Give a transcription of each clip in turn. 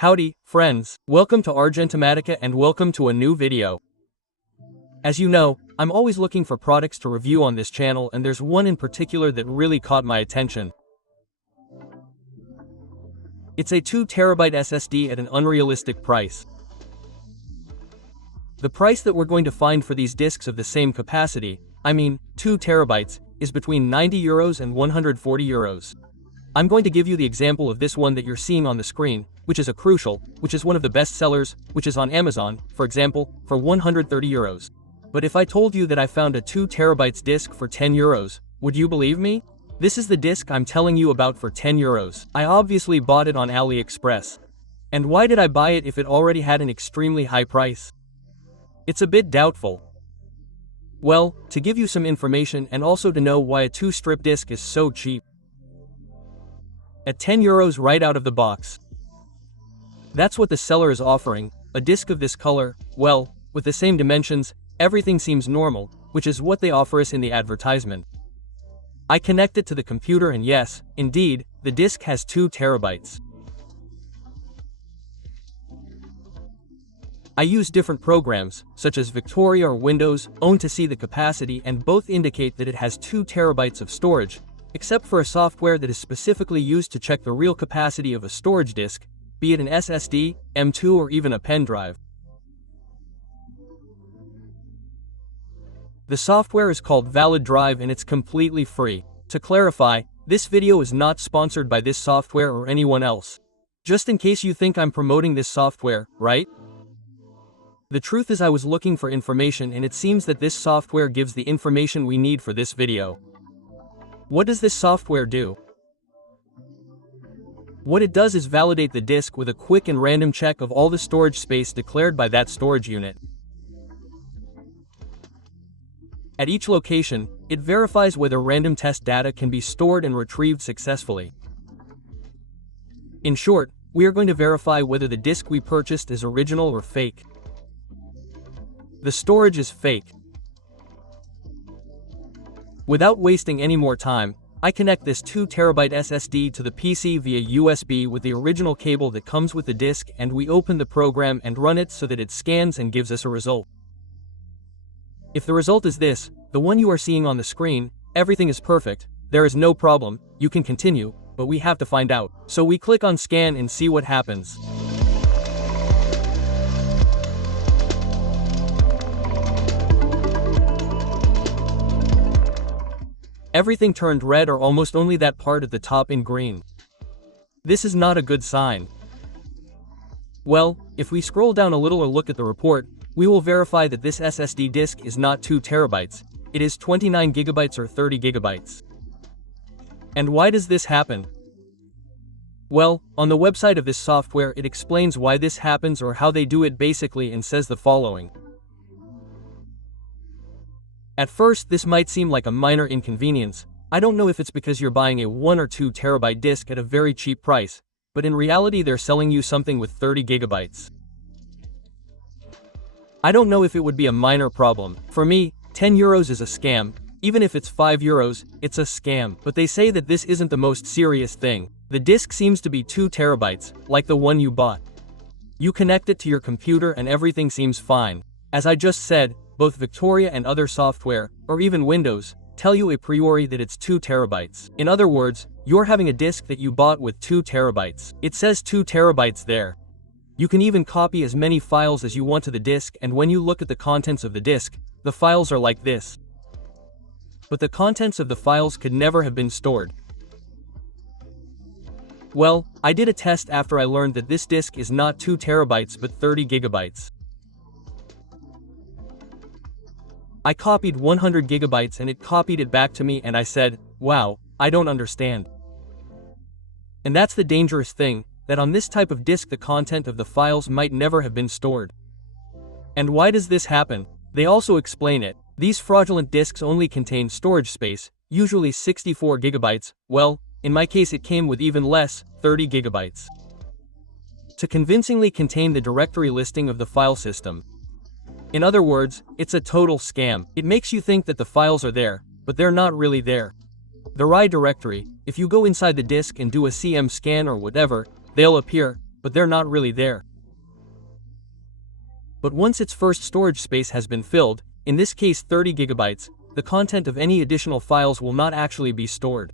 Howdy, friends. Welcome to Argentimatica and welcome to a new video. As you know, I'm always looking for products to review on this channel, and there's one in particular that really caught my attention. It's a 2TB SSD at an unrealistic price. The price that we're going to find for these disks of the same capacity, 2 terabytes, is between €90 and €140. I'm going to give you the example of this one that you're seeing on the screen, which is one of the best sellers, which is on Amazon, for example, for €130. But if I told you that I found a 2 terabytes disk for €10, would you believe me? This is the disk I'm telling you about for €10. I obviously bought it on AliExpress. And why did I buy it if it already had an extremely high price? It's a bit doubtful. Well, to give you some information and also to know why a 2-strip disk is so cheap. At €10 right out of the box. That's what the seller is offering, a disk of this color, well, with the same dimensions, everything seems normal, which is what they offer us in the advertisement. I connect it to the computer and yes, indeed, the disk has 2 terabytes. I use different programs, such as Victoria or Windows, to see the capacity, and both indicate that it has 2 terabytes of storage, except for a software that is specifically used to check the real capacity of a storage disk, be it an SSD, M2 or even a pen drive. The software is called ValiDrive and it's completely free. To clarify, this video is not sponsored by this software or anyone else. Just in case you think I'm promoting this software, right? The truth is I was looking for information and it seems that this software gives the information we need for this video. What does this software do? What it does is validate the disk with a quick and random check of all the storage space declared by that storage unit. At each location, it verifies whether random test data can be stored and retrieved successfully. In short, we are going to verify whether the disk we purchased is original or fake. The storage is fake. Without wasting any more time, I connect this 2 terabyte SSD to the PC via USB with the original cable that comes with the disk, and we open the program and run it so that it scans and gives us a result. If the result is this, the one you are seeing on the screen, everything is perfect, there is no problem, you can continue, but we have to find out. So we click on scan and see what happens. Everything turned red or almost only that part at the top in green. This is not a good sign. Well, if we scroll down a little or look at the report, we will verify that this SSD disk is not 2 terabytes, it is 29 gigabytes or 30 gigabytes. And why does this happen? Well, on the website of this software it explains why this happens or how they do it basically, and says the following. At first this might seem like a minor inconvenience. I don't know if it's because you're buying a 1 or 2 terabyte disk at a very cheap price, but in reality they're selling you something with 30 gigabytes. I don't know if it would be a minor problem. For me, €10 is a scam. Even if it's €5, it's a scam. But they say that this isn't the most serious thing. The disk seems to be 2 terabytes, like the one you bought. You connect it to your computer and everything seems fine. As I just said, both Victoria and other software, or even Windows, tell you a priori that it's 2 terabytes. In other words, you're having a disk that you bought with 2 terabytes. It says 2 terabytes there. You can even copy as many files as you want to the disk, and when you look at the contents of the disk, the files are like this. But the contents of the files could never have been stored. Well, I did a test after I learned that this disk is not 2 terabytes but 30 gigabytes. I copied 100 gigabytes and it copied it back to me, and I said, wow, I don't understand. And that's the dangerous thing, that on this type of disk the content of the files might never have been stored. And why does this happen? They also explain it. These fraudulent disks only contain storage space, usually 64 gigabytes, well, in my case it came with even less, 30 gigabytes. To convincingly contain the directory listing of the file system. In other words, it's a total scam. It makes you think that the files are there, but they're not really there. The RAI directory, if you go inside the disk and do a CM scan or whatever, they'll appear, but they're not really there. But once its first storage space has been filled, in this case 30 gigabytes, the content of any additional files will not actually be stored.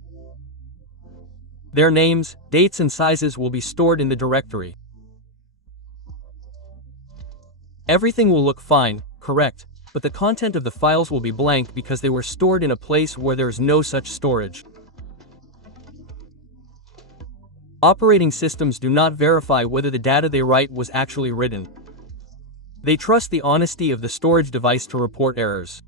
Their names, dates and sizes will be stored in the directory. Everything will look fine, correct, but the content of the files will be blank because they were stored in a place where there is no such storage. Operating systems do not verify whether the data they write was actually written. They trust the honesty of the storage device to report errors.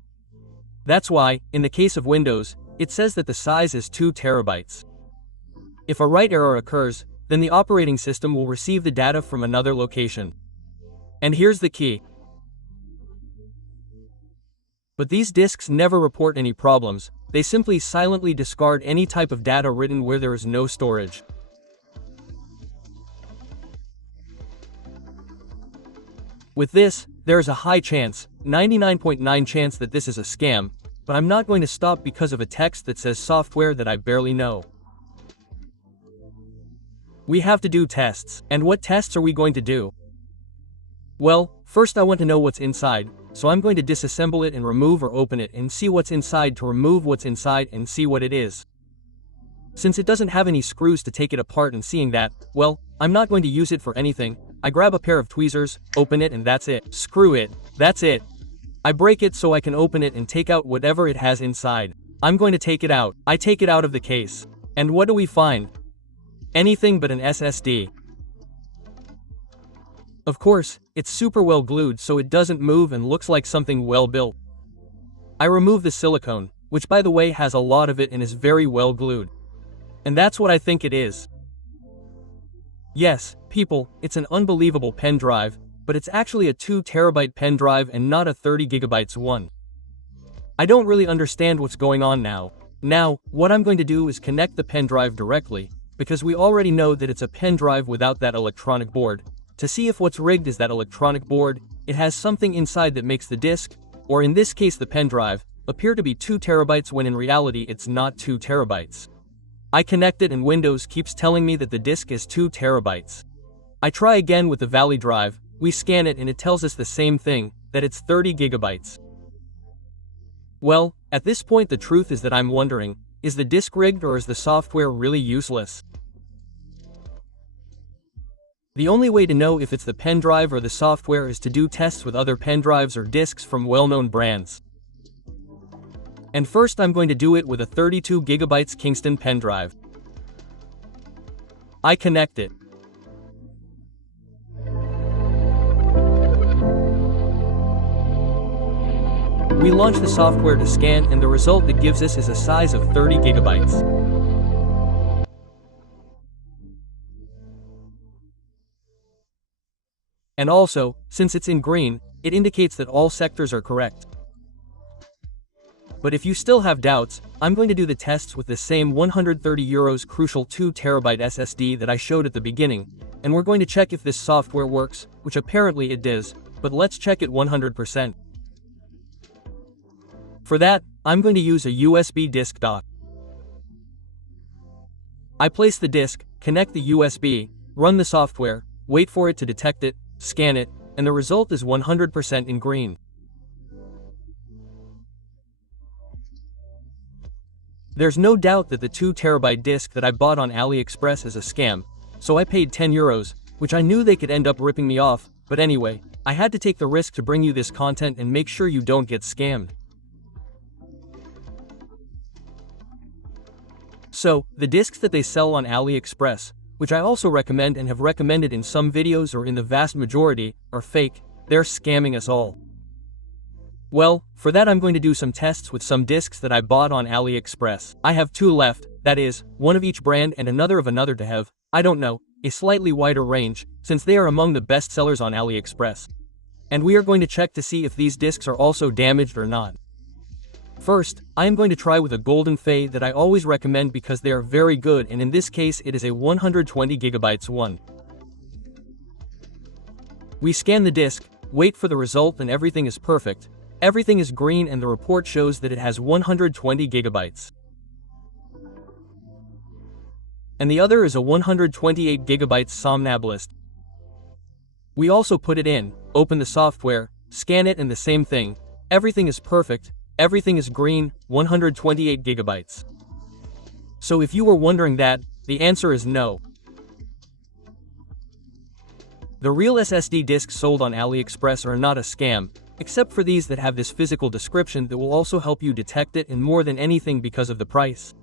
That's why, in the case of Windows, it says that the size is 2 terabytes. If a write error occurs, then the operating system will receive the data from another location. And here's the key. But these disks never report any problems, they simply silently discard any type of data written where there is no storage. With this, there is a high chance, 99.9% chance that this is a scam, but I'm not going to stop because of a text that says software that I barely know. We have to do tests, and what tests are we going to do? Well, first I want to know what's inside, so I'm going to disassemble it and remove or open it and see what's inside to remove what's inside and see what it is. Since it doesn't have any screws to take it apart and seeing that, well, I'm not going to use it for anything. I grab a pair of tweezers, open it and that's it. Screw it, that's it. I break it so I can open it and take out whatever it has inside. I'm going to take it out. I take it out of the case. And what do we find? Anything but an SSD. Of course, it's super well glued so it doesn't move and looks like something well built. I remove the silicone, which by the way has a lot of it and is very well glued. And that's what I think it is. Yes, people, it's an unbelievable pen drive, but it's actually a 2 terabyte pen drive and not a 30 gigabytes one. I don't really understand what's going on now. Now, what I'm going to do is connect the pen drive directly, because we already know that it's a pen drive without that electronic board. To see if what's rigged is that electronic board, it has something inside that makes the disk, or in this case the pen drive, appear to be 2 terabytes when in reality it's not 2 terabytes. I connect it and Windows keeps telling me that the disk is 2 terabytes. I try again with the ValiDrive, we scan it and it tells us the same thing, that it's 30 gigabytes. Well, at this point the truth is that I'm wondering, is the disk rigged or is the software really useless? The only way to know if it's the pen drive or the software is to do tests with other pen drives or disks from well-known brands. And first I'm going to do it with a 32 gigabytes Kingston pen drive. I connect it. We launch the software to scan and the result it gives us is a size of 30 gigabytes. And also, since it's in green, it indicates that all sectors are correct. But if you still have doubts, I'm going to do the tests with the same €130 crucial 2 terabyte SSD that I showed at the beginning, and we're going to check if this software works, which apparently it does, but let's check it 100%. For that, I'm going to use a USB disk dock. I place the disk, connect the USB, run the software, wait for it to detect it, scan it, and the result is 100% in green. There's no doubt that the 2 terabyte disk that I bought on AliExpress is a scam, so I paid €10, which I knew they could end up ripping me off, but anyway, I had to take the risk to bring you this content and make sure you don't get scammed. So, the disks that they sell on AliExpress, which I also recommend and have recommended in some videos or in the vast majority, are fake. They're scamming us all. Well, for that I'm going to do some tests with some disks that I bought on AliExpress. I have 2 left, that is, one of each brand and another of another to have, I don't know, a slightly wider range, since they are among the best sellers on AliExpress. And we are going to check to see if these disks are also damaged or not. First, I am going to try with a golden Fay that I always recommend because they are very good, and in this case it is a 120 gigabytes one. We scan the disk, wait for the result, and everything is perfect. Everything is green and the report shows that it has 120 gigabytes. And the other is a 128 gigabytes somnambulist. We also put it in, open the software, scan it, and the same thing. Everything is perfect, everything is green, 128 gigabytes. So if you were wondering that, the answer is no. The real SSD disks sold on AliExpress are not a scam, except for these that have this physical description that will also help you detect it, and more than anything because of the price.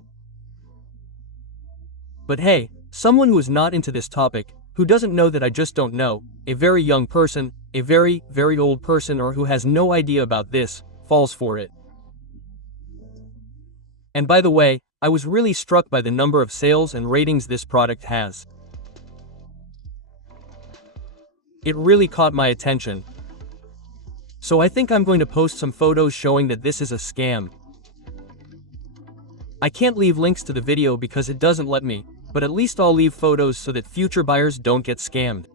But hey, someone who is not into this topic, who doesn't know that I just don't know, a very young person, a very, very old person, or who has no idea about this, falls for it. And by the way, I was really struck by the number of sales and ratings this product has. It really caught my attention. So I think I'm going to post some photos showing that this is a scam. I can't leave links to the video because it doesn't let me, but at least I'll leave photos so that future buyers don't get scammed.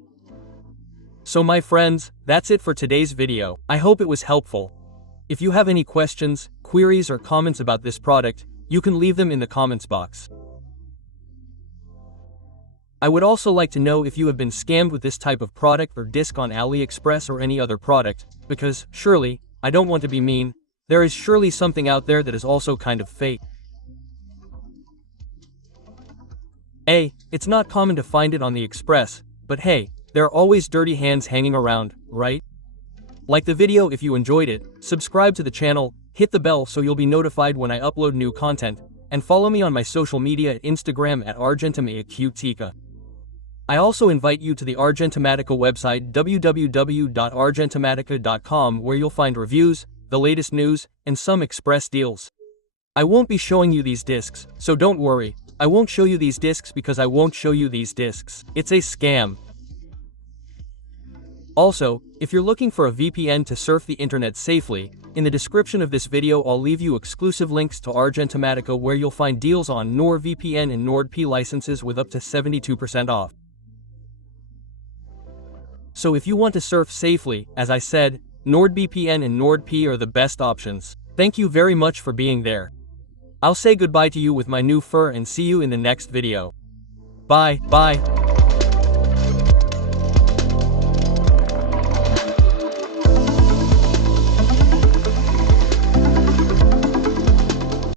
So my friends, that's it for today's video. I hope it was helpful. If you have any questions, queries, or comments about this product, you can leave them in the comments box. I would also like to know if you have been scammed with this type of product or disk on AliExpress or any other product, because, surely, I don't want to be mean, there is surely something out there that is also kind of fake. It's not common to find it on the Express, but hey, there are always dirty hands hanging around, right? Like the video if you enjoyed it, subscribe to the channel, hit the bell so you'll be notified when I upload new content, and follow me on my social media at Instagram at Argentimatica. I also invite you to the Argentimatica website www.argentimatica.com, where you'll find reviews, the latest news, and some Express deals. I won't be showing you these discs, so don't worry. I won't show you these discs because I won't show you these discs. It's a scam. Also, if you're looking for a VPN to surf the internet safely, in the description of this video I'll leave you exclusive links to Argentimatica where you'll find deals on NordVPN and NordP licenses with up to 72% off. So if you want to surf safely, as I said, NordVPN and NordP are the best options. Thank you very much for being there. I'll say goodbye to you with my new fur and see you in the next video. Bye.